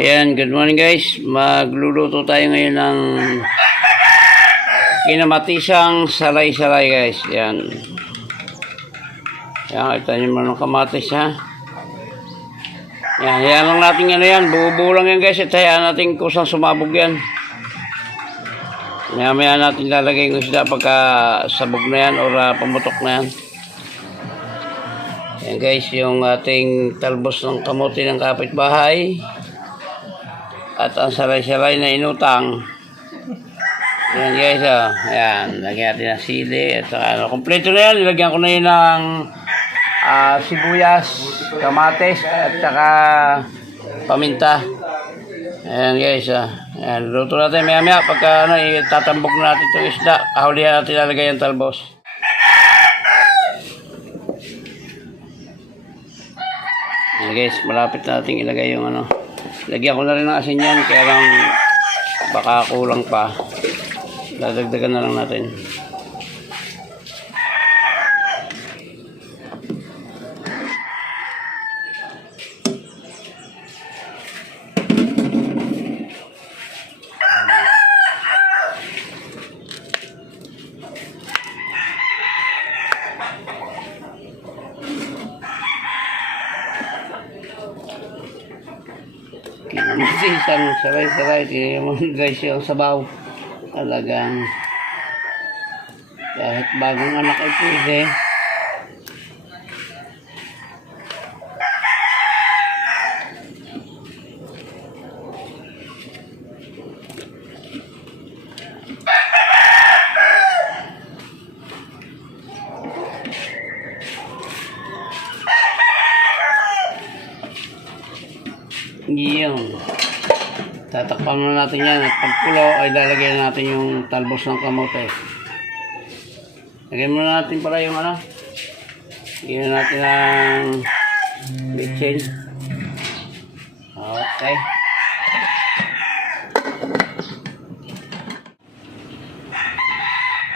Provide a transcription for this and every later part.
Ayan, good morning guys. Magluluto tayo ngayon ng kinamatisang salay-salay guys. Ayan. Ayan, kita nyo mo ng kamatis ha. Ayan, ayan lang natin yan. Buo-buo lang yan guys. At hayaan natin kusang sumabog yan. Maya-maya natin lalagay yung isda pagka sabog na yan o pamutok na yan. Ayan guys, yung ating talbos ng kamote ng kapitbahay. At ang salay-salay na inutang. Ayan guys, oh. Ayan, lagyan natin ng sili. At ano, kompleto na yan. Nilagyan ko na yun ng sibuyas, kamates, at saka paminta. Ayan guys, oh. Ayan, luto natin maya-maya. Pagka ano, itatambok na natin itong isda. Kahulihan natin lalagay yung talbos. Ayan guys, malapit natin ilagay yung ano. Lagyan ko na rin ng asin yan, kaya lang baka kulang pa. Dadagdagan na lang natin. Isang saray-saray, tingnan mo guys yung sabaw. Talagang kahit bagong anak ay pwede. Yung tatakpan na natin yan at pagpulo ay lalagyan natin yung talbos ng kamote. Lagyan muna natin para yung ano, lagyan natin ng bitchin. Okay,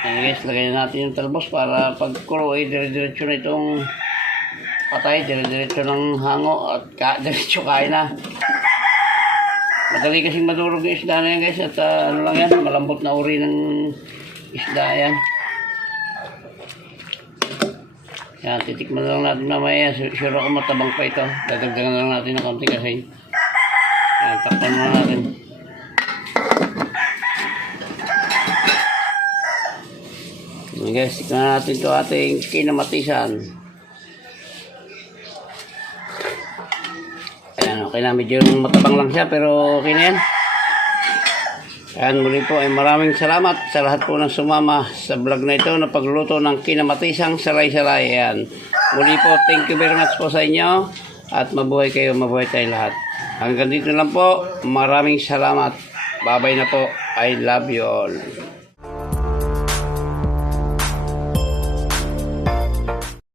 ayan guys, lagyan natin yung talbos para pagkulo ay dire-diretso na itong patay, dire-diretso ng hango at diretso kain na. Madali kasing madurog yung isda na yan guys. At ano lang yan, malambot na uri ng isda yan. Yan, titikman lang natin mamaya. Sure ako matabang pa ito. Dadagdagan lang natin ng konti kasi. Yan, takpan na natin. Yan guys, tikman natin ito ating kinamatisan. Okay na, medyo matabang lang siya pero okay na yan. Ayan, muli po ay maraming salamat sa lahat po ng sumama sa vlog na ito na pagluluto ng kinamatisang salay-salay. Ayan, muli po, thank you very much po sa inyo at mabuhay kayo, mabuhay tayo lahat. Hanggang dito lang po, maraming salamat. Bye-bye na po. I love you all.